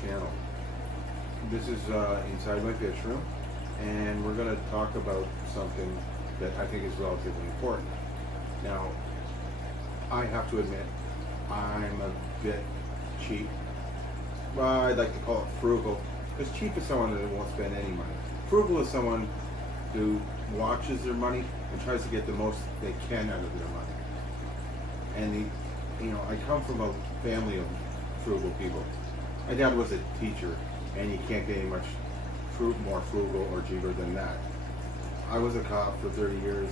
channel. This is inside my fish room, and we're going to talk about something that I think is relatively important. Now, I have to admit, I'm a bit cheap. Well, I'd like to call it frugal, because cheap is someone that won't spend any money. Frugal is someone who watches their money and tries to get the most they can out of their money. And I come from a family of frugal people. My dad was a teacher, and you can't get any much more frugal or cheaper than that. I was a cop for 30 years.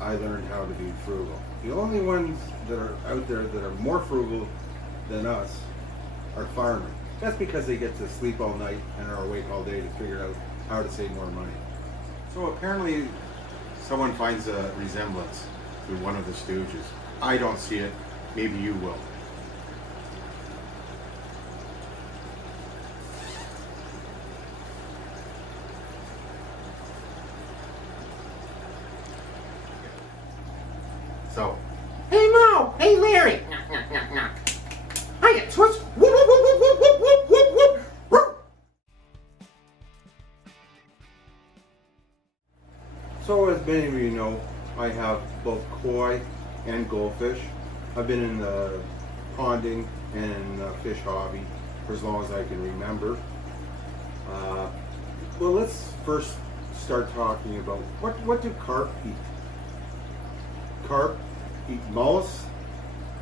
I learned how to be frugal. The only ones that are out there that are more frugal than us are firemen. That's because they get to sleep all night and are awake all day to figure out how to save more money. So apparently someone finds a resemblance to one of the Stooges. I don't see it. Maybe you will. So, Hey Mo! Hey Larry! Knock, knock, knock, knock. Hiya, Toots! Whoop, whoop, whoop, whoop, whoop, whoop, whoop, whoop, whoop. So as many of you know, I have both koi and goldfish. I've been in the ponding and fish hobby for as long as I can remember. Well, let's first start talking about what do carp eat? Carp eat mollusks,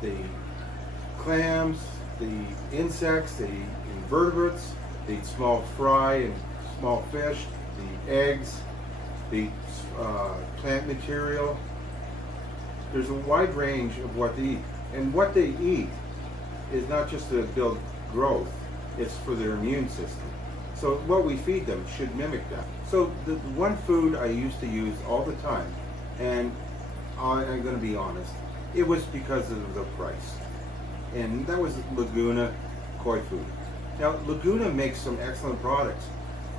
they eat clams, they eat insects, they eat invertebrates, they eat small fry and small fish, they eat eggs, they eat plant material. There's a wide range of what they eat. And what they eat is not just to build growth, it's for their immune system. So what we feed them should mimic that. So the one food I used to use all the time, and I'm going to be honest, it was because of the price. And that was Laguna Koi Food. Now, Laguna makes some excellent products.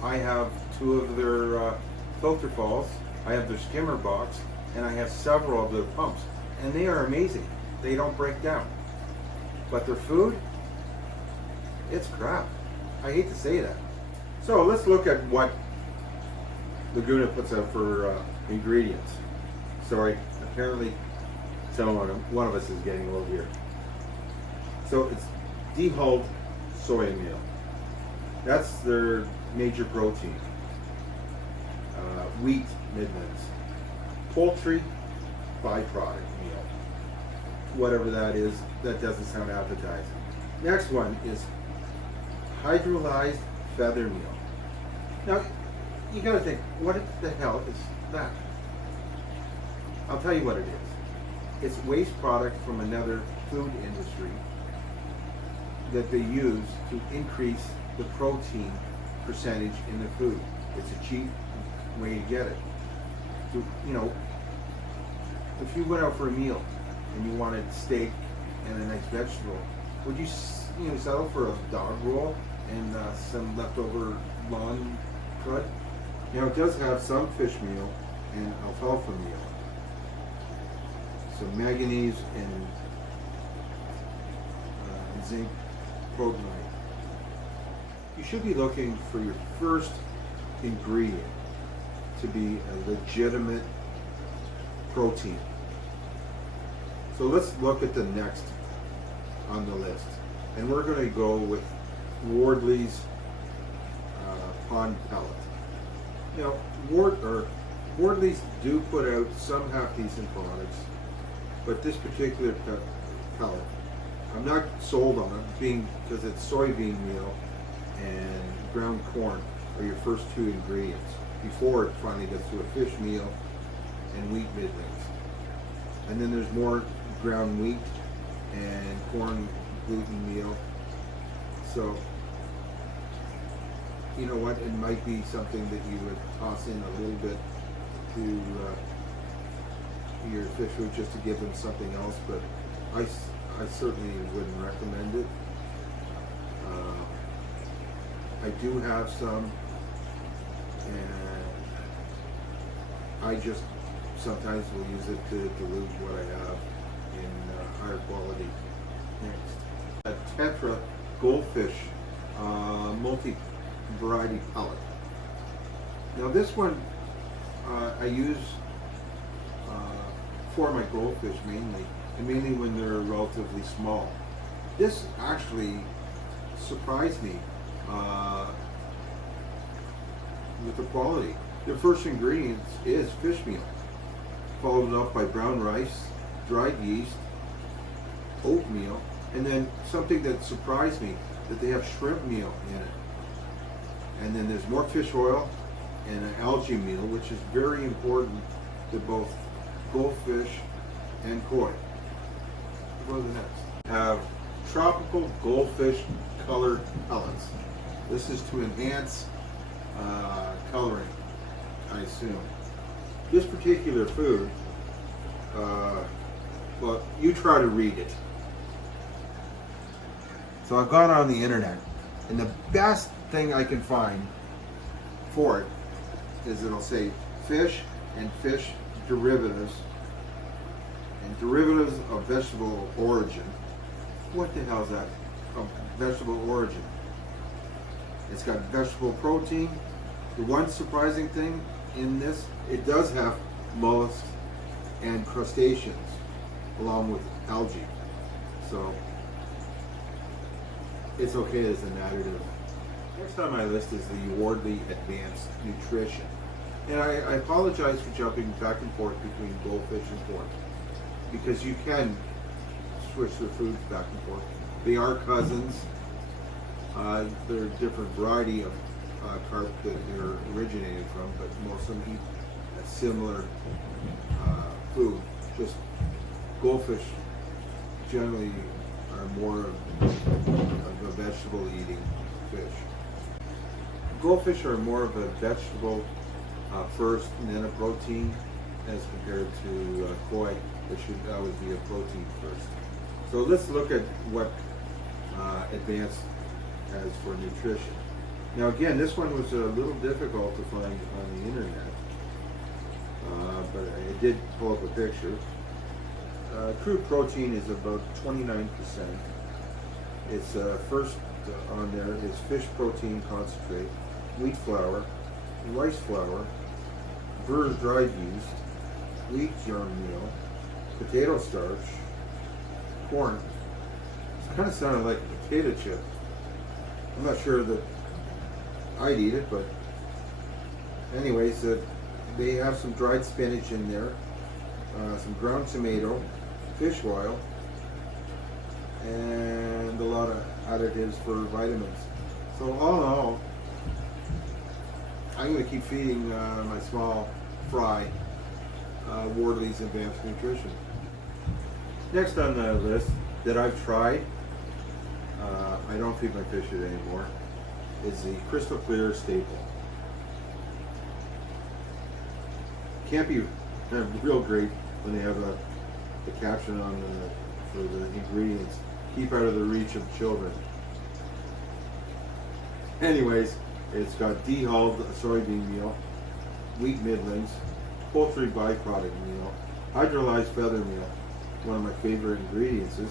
I have 2 of their filter falls, I have their skimmer box, and I have several of their pumps. And they are amazing. They don't break down. But their food, it's crap. I hate to say that. So let's look at what Laguna puts out for ingredients. Sorry, apparently one of us is getting low here. So it's dehulled soy meal. That's their major protein. Wheat middlings. Poultry byproduct meal. Whatever that is, that doesn't sound appetizing. Next one is hydrolyzed feather meal. Now, you gotta think, what the hell is that? I'll tell you what it is. It's waste product from another food industry that they use to increase the protein percentage in the food. It's a cheap way to get it. So, if you went out for a meal and you wanted steak and a nice vegetable, would you settle for a dog roll and some leftover lawn crud? It does have some fish meal and alfalfa meal. So manganese and zinc protein. You should be looking for your first ingredient to be a legitimate protein. So let's look at the next on the list. And we're going to go with Wardley's pond pellet. Now, Wardley's do put out some half-decent products, but this particular pellet, I'm not sold on it, because it's soybean meal and ground corn are your first 2 ingredients before it finally gets to a fish meal and wheat middlings. And then there's more ground wheat and corn gluten meal. So, you know what, it might be something that you would toss in a little bit to your fish food just to give them something else, but I certainly wouldn't recommend it. I do have some, and I just sometimes will use it to dilute what I have in higher quality. Next, Tetra Goldfish multi-variety pellet. Now this one I use for my goldfish mainly, and mainly when they're relatively small. This actually surprised me with the quality. The first ingredients is fish meal, followed up by brown rice, dried yeast, oatmeal, and then something that surprised me, that they have shrimp meal in it. And then there's more fish oil and an algae meal, which is very important to both goldfish and koi. What goes next? Have tropical goldfish colored pellets. This is to enhance coloring, I assume. This particular food, well, you try to read it. So I've gone on the internet, and the best thing I can find for it is it'll say fish and fish derivatives and derivatives of vegetable origin. What the hell is that? Of vegetable origin. It's got vegetable protein. The one surprising thing in this, it does have mollusks and crustaceans along with algae. So it's okay as an additive. Next on my list is the Yardley Advanced Nutrition. And I apologize for jumping back and forth between goldfish and koi, because you can switch the foods back and forth. They are cousins. They're a different variety of carp that they're originated from, but most of them eat a similar food. Just goldfish generally are more of a vegetable eating fish. Goldfish are more of a vegetable first and then a protein, as compared to koi, which should always be a protein first. So let's look at what Advanced has for nutrition. Now again, this one was a little difficult to find on the internet, but I did pull up a picture. Crude protein is about 29%. It's first on there is fish protein concentrate, wheat flour, rice flour, Burr's dried yeast, wheat germ meal, potato starch, corn. It kind of sounded like a potato chip. I'm not sure that I'd eat it, but anyways, they have some dried spinach in there, some ground tomato, fish oil, and a lot of additives for vitamins. So all in all, I'm going to keep feeding my small fry Yardley's Advanced Nutrition. Next on the list that I've tried, I don't feed my fish it anymore, is the crystal clear staple. Can't be real great when they have the caption on for the ingredients, keep out of the reach of children. Anyways, it's got dehulled soybean meal, wheat middlings, poultry byproduct meal, hydrolyzed feather meal, one of my favorite ingredients is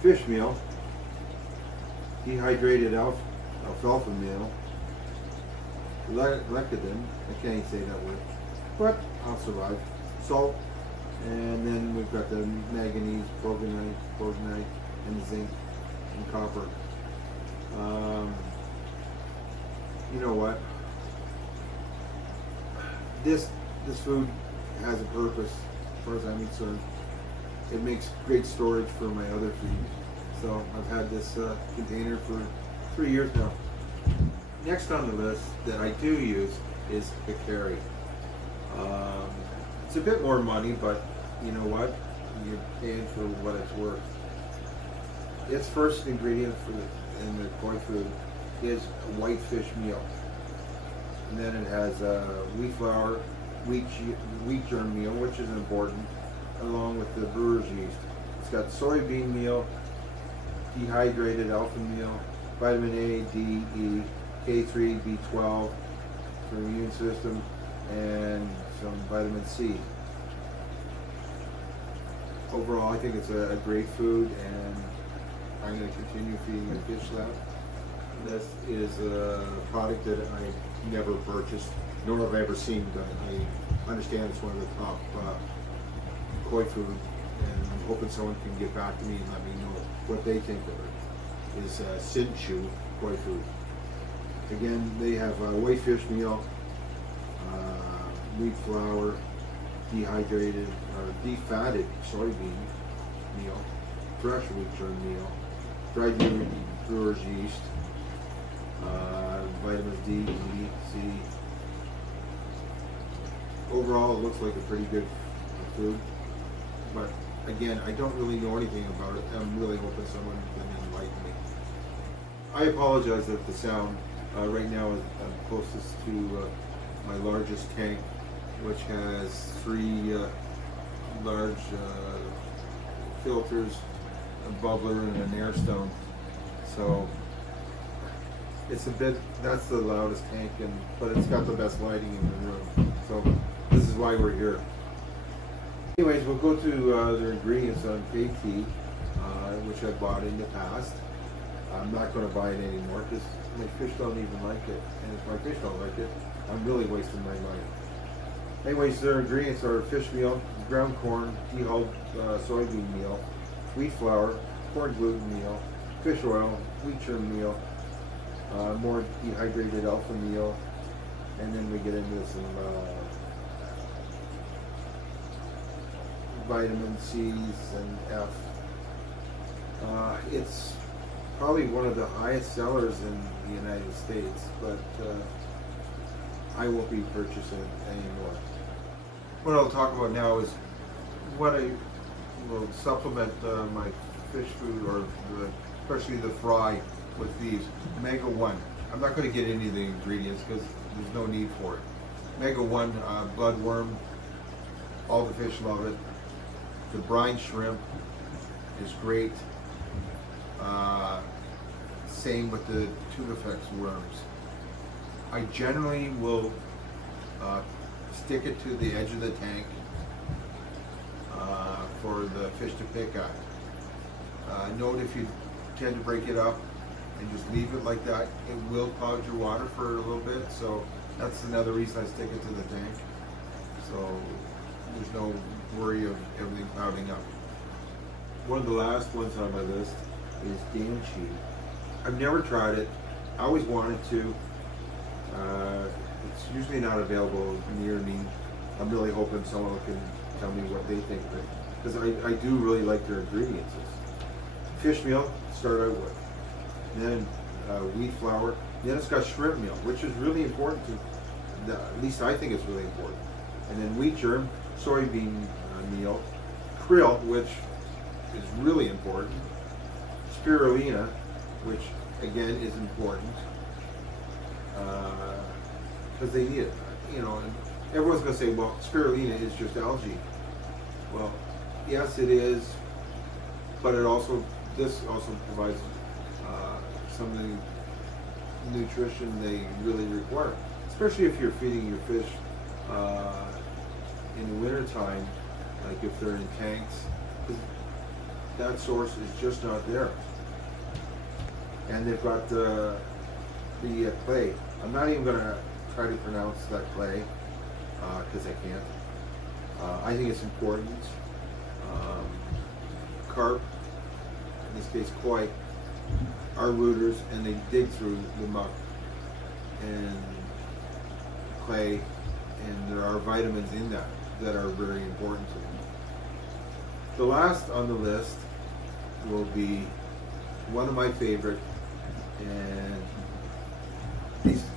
fish meal, dehydrated alfalfa meal, lecithin, I can't even say that word, but I'll survive, salt, and then we've got the manganese, protonite, and zinc, and copper. You know what? This food has a purpose, as far as I'm concerned. It makes great storage for my other food. So I've had this container for 3 years now. Next on the list that I do use is hikari. It's a bit more money, but you know what? You're paying for what it's worth. Its first ingredient in the koi food is a white fish meal. And then it has wheat flour, wheat germ meal, which is important, along with the brewer's yeast. It's got soybean meal, dehydrated alpha meal, vitamin A, D, E, K3, B12 for the immune system, and some vitamin C. Overall, I think it's a great food, and I'm going to continue feeding my fish that. This is a product that I never purchased, nor have I ever seen, but I understand it's one of the top koi food, and I'm hoping someone can get back to me and let me know what they think of it. Is Sinchu koi food. Again, they have white fish meal, wheat flour, dehydrated or defatted soybean meal, fresh wheat germ meal, dried brewer's yeast, vitamins D, E, C. Overall, it looks like a pretty good food, but again, I don't really know anything about it. I'm really hoping someone can enlighten me. I apologize if the sound right now is closest to my largest tank, which has 3 large filters, a bubbler, and an air stone. So it's a bit, that's the loudest tank, but it's got the best lighting in the room. So this is why we're here. Anyways, we'll go to their ingredients on KT, which I bought in the past. I'm not going to buy it anymore because my fish don't even like it. And if my fish don't like it, I'm really wasting my money. Anyways, their ingredients are fish meal, ground corn, dehulled soybean meal, wheat flour, corn gluten meal, fish oil, wheat germ meal, more dehydrated alpha meal, and then we get into some vitamin C's and F. It's probably one of the highest sellers in the United States, but I won't be purchasing it anymore. What I'll talk about now is what I will supplement my fish food, or especially the fry, with these. Omega 1. I'm not going to get into the ingredients because there's no need for it. Omega 1 bloodworm, all the fish love it. The brine shrimp is great. Same with the tubifex worms. I generally will stick it to the edge of the tank for the fish to pick at. Note, if you tend to break it up and just leave it like that, it will cloud your water for a little bit. So that's another reason I stick it to the tank. So there's no worry of everything clouding up. One of the last ones on my list is Danchi. I've never tried it. I always wanted to. It's usually not available near me. I'm really hoping someone can tell me what they think of it, because I do really like their ingredients. Fish meal to start out with, and then wheat flour. Then it's got shrimp meal, which is really important to, at least I think it's really important. And then wheat germ, soybean meal, krill, which is really important, spirulina, which again is important, because they need it. You know, and everyone's going to say, well, spirulina is just algae. Well, yes, it is, but this also provides some of the nutrition they really require, especially if you're feeding your fish in the winter time, like if they're in tanks, because that source is just not there. And they've got the clay. I'm not even going to try to pronounce that clay because I can't. I think it's important. Carp, in this case koi, are rooters, and they dig through the muck and clay, and there are vitamins in that are very important to them. The last on the list will be one of my favorite, and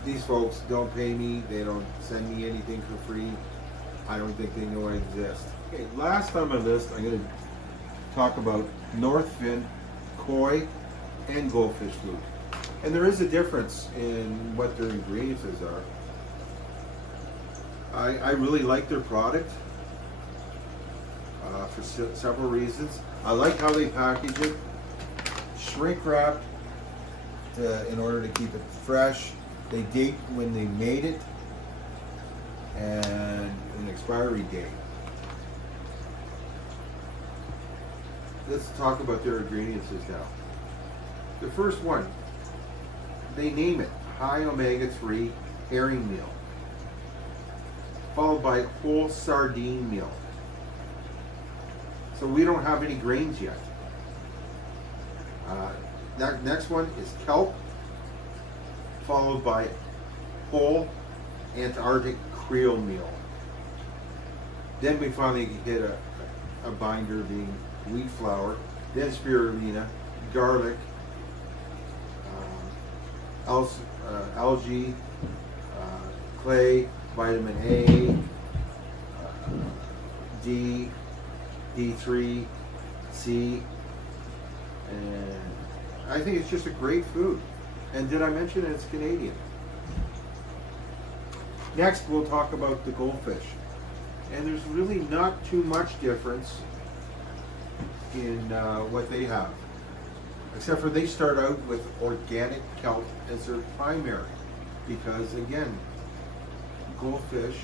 these folks don't pay me, they don't send me anything for free. I don't think they know I exist. Okay, last on my list, I'm going to talk about Northfin koi and goldfish food. And there is a difference in what their ingredients are. I really like their product for several reasons. I like how they package it, shrink wrapped in order to keep it fresh. They date when they made it and an expiry date. Let's talk about their ingredients now. The first one, they name it high omega-3 herring meal, followed by whole sardine meal. So we don't have any grains yet. Next one is kelp, followed by whole Antarctic Creole meal. Then we finally hit a binder being wheat flour, then spirulina, garlic, algae, clay, vitamin A, D, D3, C, and I think it's just a great food. And did I mention it's Canadian? Next, we'll talk about the goldfish. And there's really not too much difference in what they have, except for they start out with organic kelp as their primary, because again, goldfish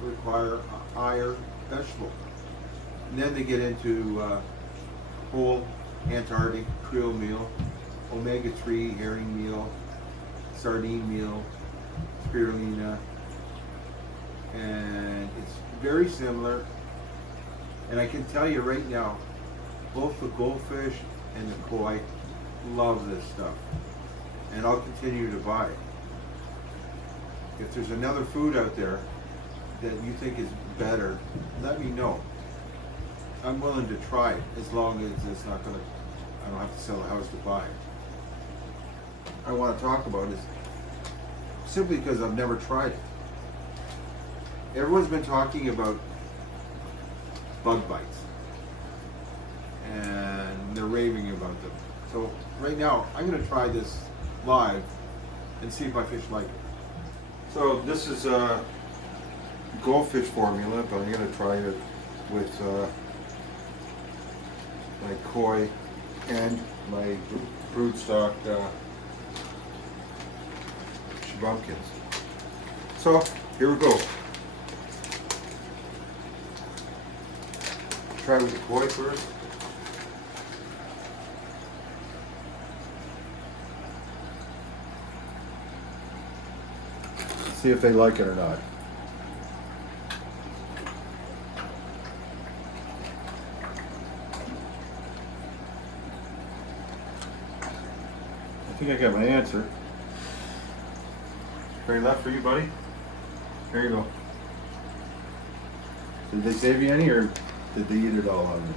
require a higher vegetable. And then they get into whole Antarctic Creole meal, omega-3 herring meal, sardine meal, spirulina, and it's very similar. And I can tell you right now, both the goldfish and the koi love this stuff, and I'll continue to buy it. If there's another food out there that you think is better, let me know. I'm willing to try it, as long as it's not gonna, I don't have to sell a house to buy it. I want to talk about is simply because I've never tried it. Everyone's been talking about bug bites, and they're raving about them. So right now, I'm going to try this live and see if my fish like it. So this is a goldfish formula, but I'm going to try it with my koi and my broodstock bumpkins. So here we go. Try with the koi first. See if they like it or not. I think I got my answer. Very left for you, buddy. Here you go. Did they save you any, or did they eat it all on you?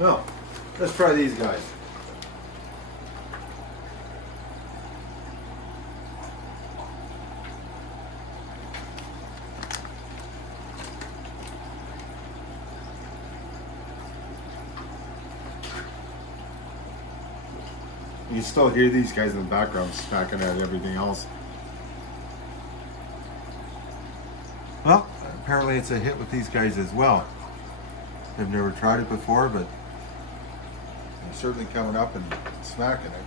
Well, let's try these guys. You can still hear these guys in the background smacking at everything else. Well, apparently it's a hit with these guys as well. They've never tried it before, but they're certainly coming up and smacking it.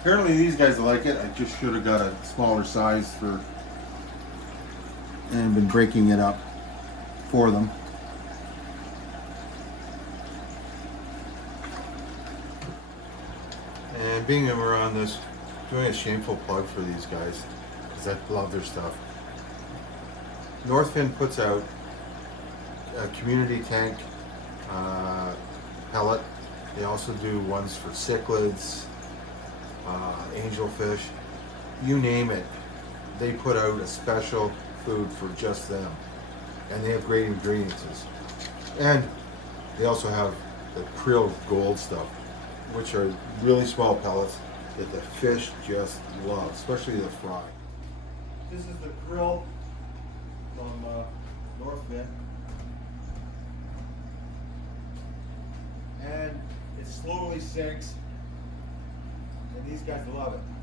Apparently these guys like it. I just should have got a smaller size for and been breaking it up for them. And being that we're on this, doing a shameful plug for these guys, because I love their stuff. Northfin puts out a community tank pellet. They also do ones for cichlids, angelfish, you name it. They put out a special food for just them, and they have great ingredients. And they also have the Creole Gold stuff, which are really small pellets that the fish just love, especially the fry. This is the grill from Northfin, and it slowly sinks, and these guys love it.